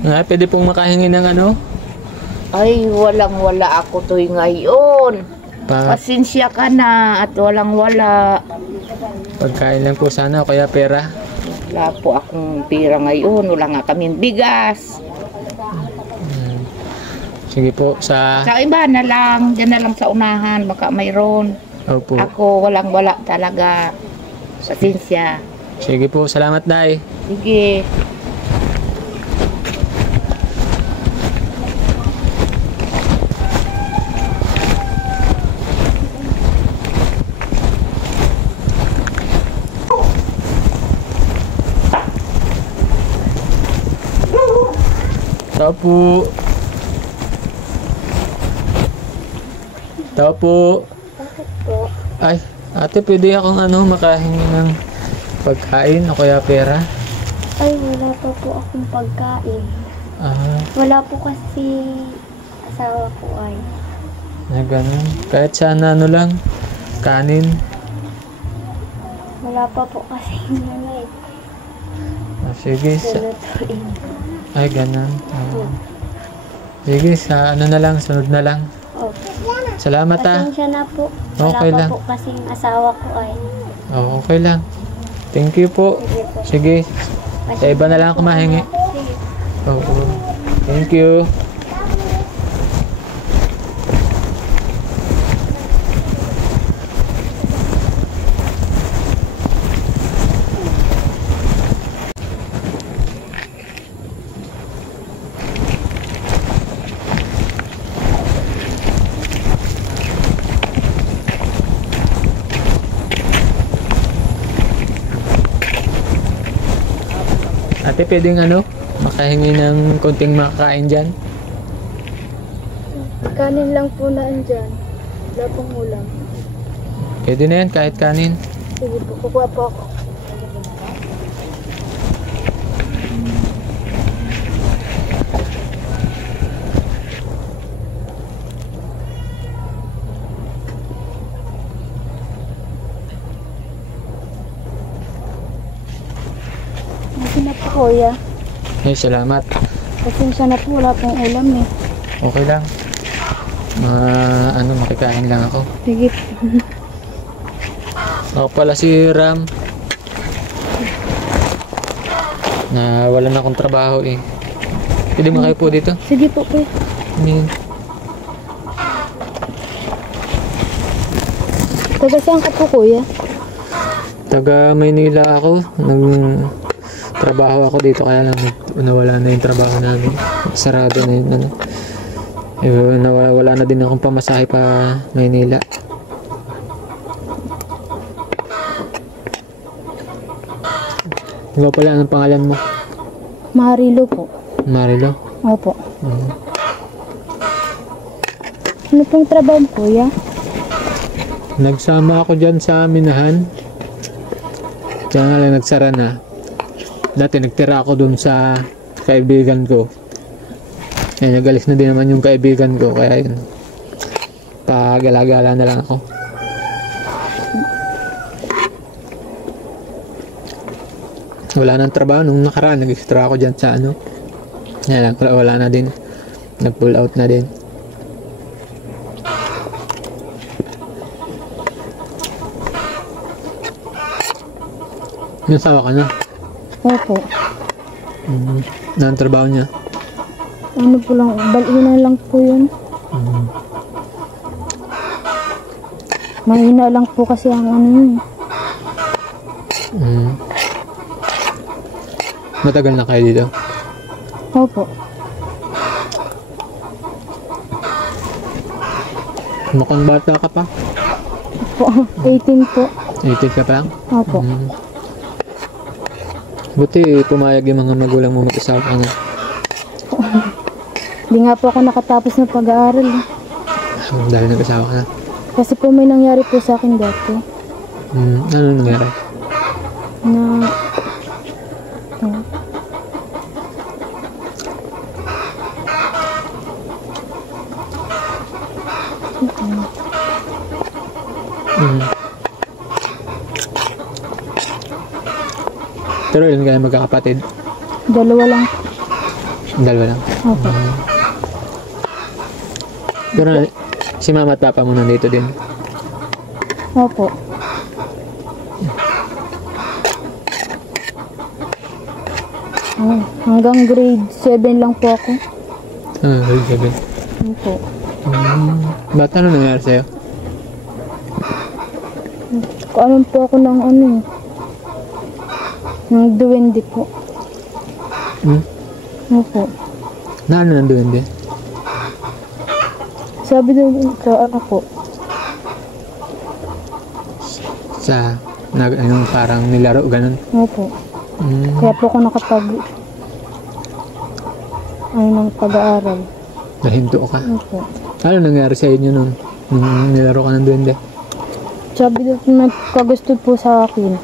Pwede pong makahingi ng ano? Ay, walang-wala ako to'y ngayon. Pasensya ka na at walang-wala. Pagkain lang po sana o kaya pera. Wala po akong pera ngayon. Wala nga kaming bigas. Sige po, sa iba na lang. Diyan na lang sa unahan. Baka mayroon. Opo. Ako walang-wala talaga. Pasensya. Sige po, salamat Day. Sige. Tao po. Tao po. Ay, ate, pwede akong makahingi ng pagkain o kaya pera? Ay, wala pa po akong pagkain. Wala po kasi asawa ko ay. Na ganun. Kahit sana lang, kanin. Wala pa po kasi nanay. Sige. Lulutuin. Ay, ganun. Sige, sa na lang, sunod na lang. Okay. Salamat Pasensya na po. Wala Okay pa lang. po kasing asawa ko ay. Okay lang. Thank you po. Sige po. Sige. Sa iba na lang ako mahingi. Sige. Oo. Thank you. Ate, pwedeng makahingi ng konting makakain dyan? Kanin lang po na andyan. Wala pong ulam. Pwede na yan, kahit kanin. Sige po, kukuha po ako. Kasi na po, kuya. Ay, salamat. Pasensya na po, wala pong ulam eh. Okay lang. Makikain lang ako. Sige. Ako pala si Ram. Wala na akong trabaho eh. Pwede mo kayo po dito? Sige po, kuya. Taga saan ka po, kuya? Taga Maynila ako. Trabaho ako dito kaya lang nawala na yung trabaho namin. Sarado na yun. Wala na din akong pamasahe pa Maynila. Diba pala, anong pangalan mo? Marilo po. Marilo? Opo. Ano pong trabaho, kuya? Nagsama ako dyan sa Minahan. Diyan nga lang nagsara na. Dati nagtira ako dun sa kaibigan ko. Nagalis na din naman yung kaibigan ko. Kaya yun, pagala-gala na lang ako. Wala nang trabaho. Nung nakaraan, nag-extra ako dyan sa wala na din. Nag-pull out na din. Yung sawa ka na? Opo. Anong trabaho niya? Ano po lang, balina lang po yun. Mahina lang po kasi ang yun. Matagal na kayo dito? Opo. Mukhang bata ka pa? Opo, 18 po. 18 ka pa lang? Opo. Buti pumayag yung mga magulang mo mag-isawa ka na. Hindi nga po ako nakatapos ng pag-aaral. Dahil nag-asawa ka na. Kasi po may nangyari po sa akin dati. Ano nangyari? Na... Pero ilan kayo magkakapatid? 2 lang. Dalawa lang. Opo. Pero si mama at papa mo nandito din. Opo. Hanggang grade 7 lang po ako. Grade 7. Opo. Ba't ano nangyari sa'yo? Kaanon po ako ng ano eh. Ng duwende po. Opo. Na ano ng duwende? Sabi doon sa ano po. Sa, yung parang nilaro, ganun. Opo. Kaya po ako nakapag ng pag-aaral. Nahinto ka. Opo. Ano nangyari sa inyo nun? Nung nilaro ka ng duwende? Sabi doon nagkagusto po sa akin.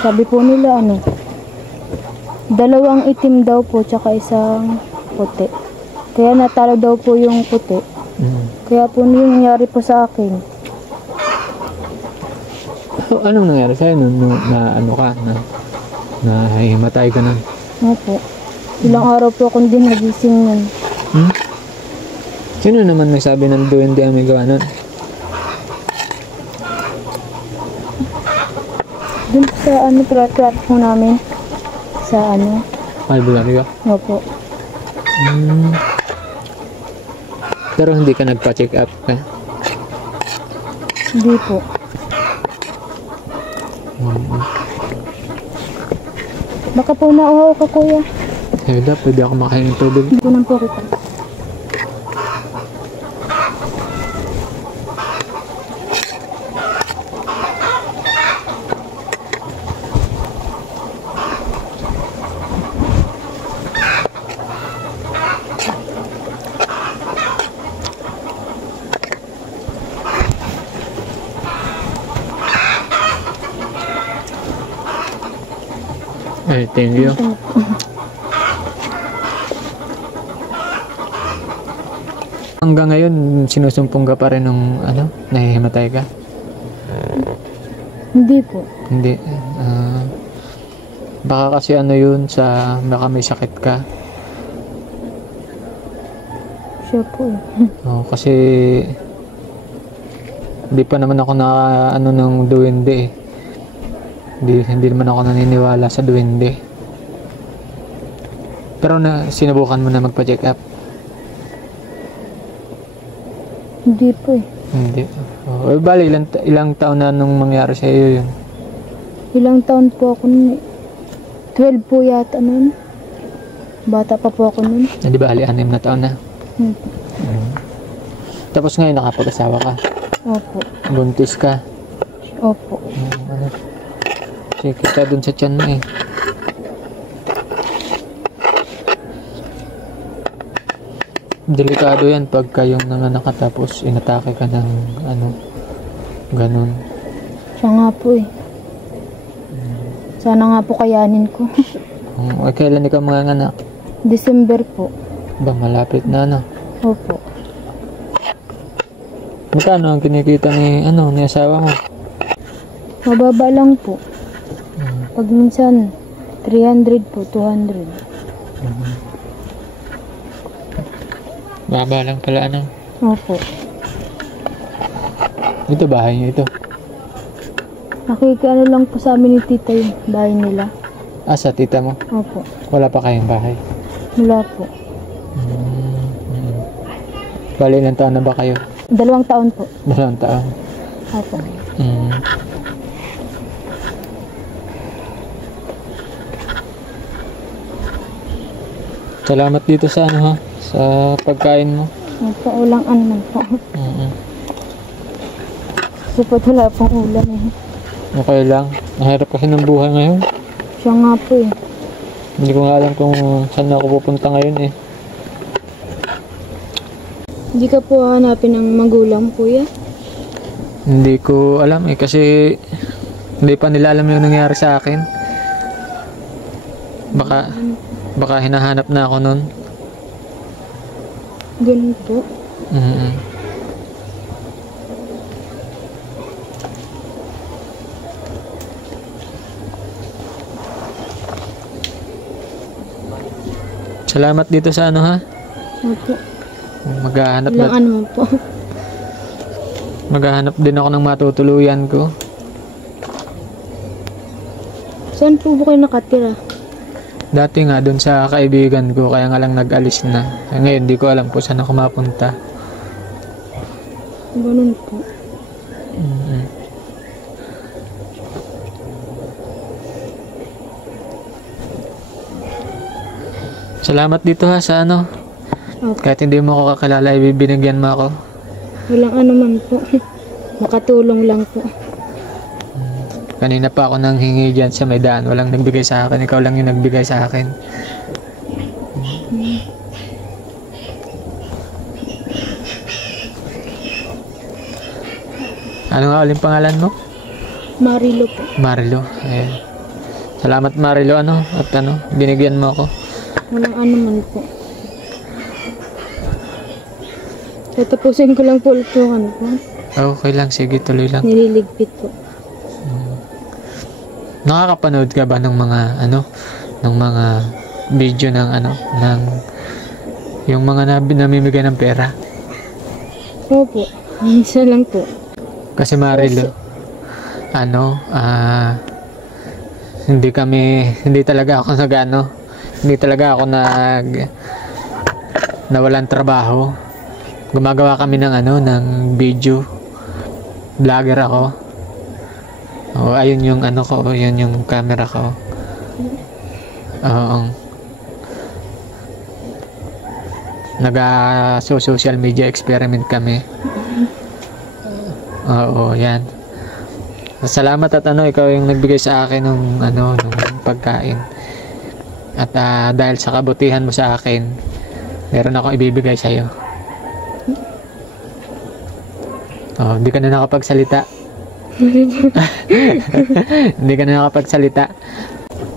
Sabi po nila ano, 2 itim daw po tsaka isang puti. Kaya natalo daw po yung puti. Kaya po yung nangyari po sa akin. So, anong nangyari sa'yo nung na ano ka? Na himatay ka nun? Opo. Ilang araw po akong din nagising nun. Sino naman nagsabi ng duwende ang may gawa nun? Doon sa ano, plat po namin. Sa ano. Albularyo? Opo. Pero hindi ka nagpa-check up ka? Hindi po. Baka po nauhaw ka, kuya. Heda, pwede ako makain ng tubig. Hindi ko nang po kita. Ay, thank you. Hanggang ngayon, sinusumpong ka pa rin nung ano, nahihimatay ka? Hindi po. Hindi. Baka kasi ano yun baka may sakit ka. Siya po. Kasi hindi pa naman ako ano ng duwende eh. Hindi naman ako naniniwala sa duwende. Pero sinubukan mo na magpa-check up? Hindi po eh. Hindi. Bali, ilang taon na nung mangyari sa iyo yun? Ilang taon po ako nun eh. 12 po yata nun. Bata pa po ako nun. Di ba, 6 na taon na? Tapos ngayon nakapag-asawa ka? Opo. Buntis ka? Opo. Kasi kita dun sa tiyan mo eh. Delikado yan pagka yung nanganak ka tapos inatake ka ng ano, ganun. Siya nga po eh. Sana nga po kayanin ko. Kailan ikaw manganganak? December po. Ba, malapit na ano? Opo. Magkano ang kinikita ni asawa mo? Mababa lang po. Pag minsan, 300 po, 200. Baba lang pala Opo. Ito bahay niyo ito? Nakikiano lang po sa amin ni tita yung bahay nila. Sa tita mo? Opo. Wala pa kayong bahay? Wala po. Bali, ilang taon na ba kayo? 2 taon po. 2 taon? Opo. Salamat dito sa sa pagkain mo. Opo, ulang ano man po. Kasi po wala pong ulam eh. Okay lang. Mahirap kasi ng buhay ngayon. Siya nga po eh. Hindi ko nga alam kung saan ako pupunta ngayon eh. Hindi ka po hanapin ng magulang, kuya? Hindi ko alam eh kasi hindi pa nila alam yung nangyari sa akin. Baka hinahanap na ako nun. Ganun po. Salamat dito sa ano ha. Opo. Maghahanap Ilang ano po. maghahanap din ako ng matutuluyan ko. Saan po ba kayo nakatira? Dati nga doon sa kaibigan ko, kaya nga lang nag-alis na. Ngayon di ko alam kung saan ako mapunta. Ganun po. Mm. Salamat dito ha sa ano. Opo. Kahit hindi mo ako kakilala, ibibinigyan mo ako. Walang ano man po. Makatulong lang po. Kanina pa ako nang hingi dyan sa may daan. Walang nagbigay sa akin. Ikaw lang yung nagbigay sa akin. Ano nga ulit pangalan mo? Marilo po. Marilo. Ayan. Salamat Marilo. Ano? At ano? Binigyan mo ako. Walang ano man po. Tatapusin ko lang po ulit yung ano po. Okay lang. Sige, tuloy lang. Nililigpit po. Nakakapanood ka ba ng mga ano? Ng mga video ng ano? Ng yung mga namimigay ng pera? Opo. Minsan lang po. Kasi Marilo, ano, hindi talaga ako hindi talaga ako nawalan trabaho. Gumagawa kami ng ng video. Vlogger ako. Oh, ayun yung ano ko, yun yung camera ko. Oo. Social media experiment kami. Oo, yan. Salamat at ikaw yung nagbigay sa akin ng ng pagkain. At dahil sa kabutihan mo sa akin, meron akong ibibigay sa iyo. Oh, hindi ka na nakapagsalita. Hindi ka na nakapagsalita.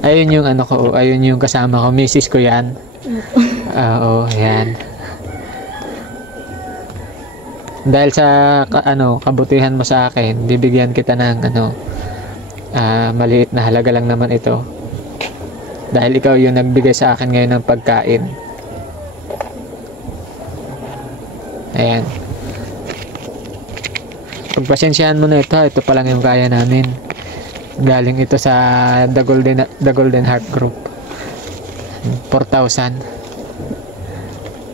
Ayun yung ayun yung kasama ko, misis ko yan. Oo, yan. Dahil sa kabutihan mo sa akin, bibigyan kita ng maliit na halaga lang naman ito. Dahil ikaw yung nagbigay sa akin ngayon ng pagkain. Ayan. Pagpasensyahan mo na ito, ito pa lang yung kaya namin. Galing ito sa The Golden Heart Group. 4,000.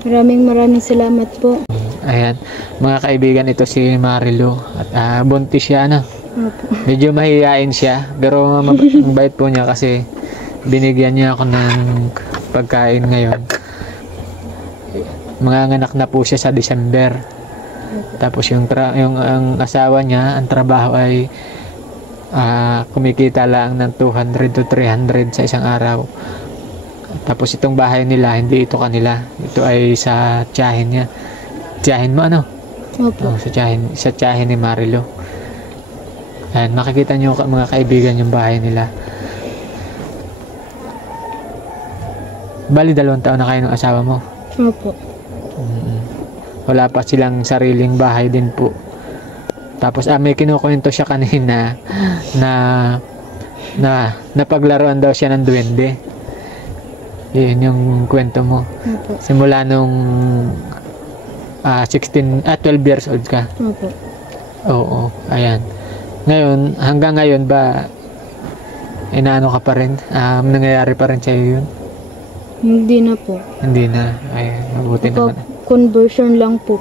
Maraming salamat po. Ayan, mga kaibigan, ito si Marilo at buntis siya Opo. Medyo mahihain siya pero mabait po niya kasi binigyan niya ako ng pagkain ngayon. Manganganak na po siya sa December. Tapos ang asawa niya, ang trabaho ay kumikita lang ng 200 to 300 sa isang araw. Tapos itong bahay nila, hindi ito kanila. Ito ay sa tiyahin niya. Tiyahin mo Opo. sa tiyahin ni Marilo. Ayan, makikita nyo mga kaibigan yung bahay nila. Bali 2 taon na kayo ng asawa mo. Opo. Wala pa silang sariling bahay din po. Tapos may kinukwento siya kanina na napaglaruan daw siya ng duwende. Yun yung kwento mo. Opo. Simula nung 12 years old ka. Opo. Oo, ayan. Ngayon, hanggang ngayon ba inaano ka pa rin? Nangyayari pa rin sa'yo yun? Hindi na po. Hindi na. Ay, mabuti naman. Conversion lang po.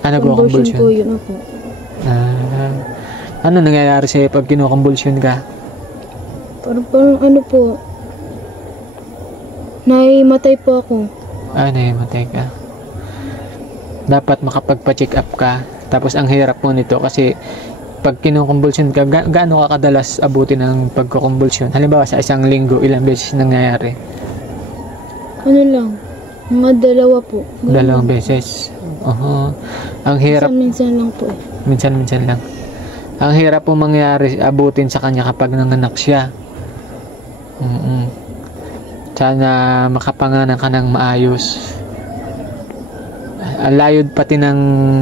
Nagko-convulsion po yun. Opo. Ano nangyayari sa'yo pag kino-convulsion ka? Parang po. Naimatay po ako. Naimatay ka. Dapat makapagpa-check up ka. Tapos ang hirap po nito kasi pag kino-convulsion ka, gaano ka kadalas abutin ng pagko-convulsion? Halimbawa sa isang linggo, ilang beses nangyayari? Ano lang? Mga 2 po. 2 beses. Ang hirap. Minsan lang po. Minsan lang. Ang hirap po mangyari abutin sa kanya kapag nanganak siya. Sana makapanganak ka ng maayos. Layod pati ng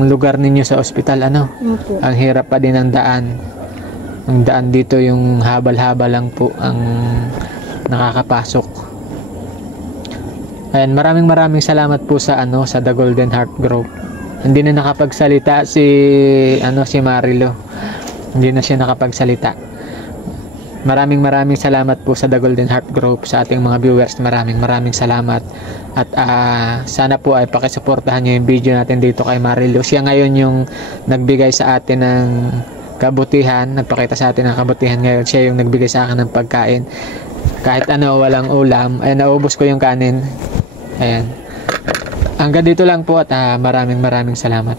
lugar ninyo sa ospital, Opo. Ang hirap pa din ng daan. Ang daan dito yung habal-habal lang po ang nakakapasok. Ayan, maraming salamat po sa sa The Golden Heart Group. Hindi na nakapagsalita si Marilo. Hindi na siya nakapagsalita. Maraming salamat po sa The Golden Heart Group, sa ating mga viewers. Maraming salamat. At sana po ay pakisuportahan niyo yung video natin dito kay Marilo. Siya ngayon yung nagbigay sa atin ng kabutihan, nagpakita sa atin ng kabutihan ngayon. Siya yung nagbigay sa akin ng pagkain. Kahit walang ulam, ay naubos ko yung kanin. Ayan. Hanggang dito lang po at maraming salamat.